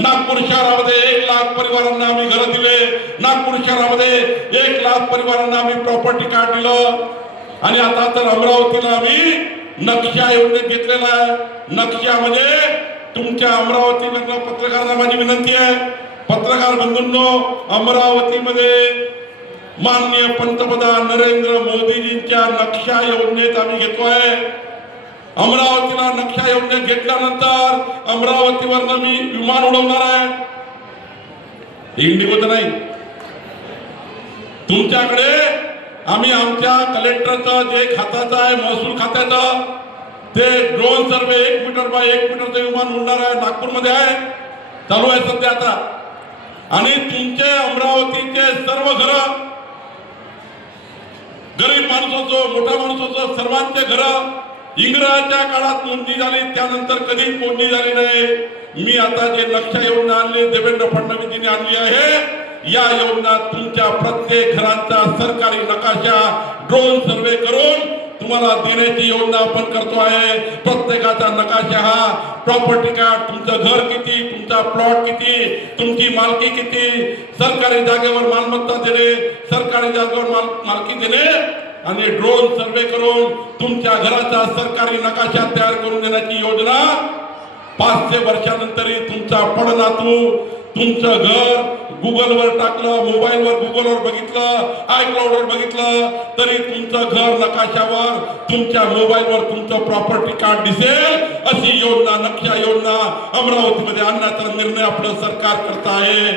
नागपूर शहरामध्ये 1 लाख परिवारांना आम्ही घर दिले, नागपूर शहरामध्ये 1 लाख परिवारांना आम्ही प्रॉपर्टी कार्ड दिलं। आणि आता तर अमरावतीला आम्ही नक्षा योजनेत घेतलेला आहे। नक्षा म्हणजे तुमच्या अमरावतीमधल्या पत्रकारांना माझी विनंती आहे, पत्रकार बंधूंनो, अमरावतीमध्ये माननीय पंतप्रधान नरेंद्र मोदीजींच्या नक्षा योजनेत आम्ही घेतोय। अमरावतीला नक्षा योजनेत घेतल्यानंतर अमरावतीवरनं मी विमान उडवणार आहे, इंडिगो तर नाही। तुमच्याकडे आम्ही आमच्या कलेक्टरचं जे खात्याचं आहे, महसूल खात्याचं, ते ड्रोन सर्वे 1 मीटर बाय 1 मीटरचं विमान उडणार आहे, नागपूरमध्ये आहे, चालू आहे सध्या आता। आणि तुमचे अमरावतीचे सर्व घर, गरीब माणूस असो मोठा माणूस असो, सर्वांचे घर इंग्रजांच्या काळात मोडणी झाली, त्यानंतर कधीच मोडणी झाली नाही। मी आता जे नक्षा योजना आणली, देवेंद्र फडणवीसजींनी आणली आहे, या योजना तुमच्या प्रत्येक घरांचा सरकारी नकाशा ड्रोन सर्वे करून तुम्हाला देण्याची योजना आपण करतो आहे। प्रत्येकाचा नकाशा हा प्रॉपर्टी कार्ड, तुमचं घर किती, तुमचा प्लॉट किती, तुमची मालकी किती, सरकारी जागेवर मालमत्ता देणे, सरकारी जागेवर मालकी देणे आणि ड्रोन सर्वे करून तुमच्या घराचा सरकारी नकाशा तयार करून देण्याची योजना। 500 वर्षानंतरही तुमचा पडनातू तुमचं घर गुगलवर टाकलं, मोबाईलवर गुगलवर बघितलं, iCloudवर बघितलं तरी तुमचं घर नकाशावर तुमच्या मोबाईलवर तुमचं प्रॉपर्टी कार्ड दिसेल, अशी योजना नक्षा योजना अमरावतीमध्ये आणण्याचा निर्णय आपलं सरकार करत आहे।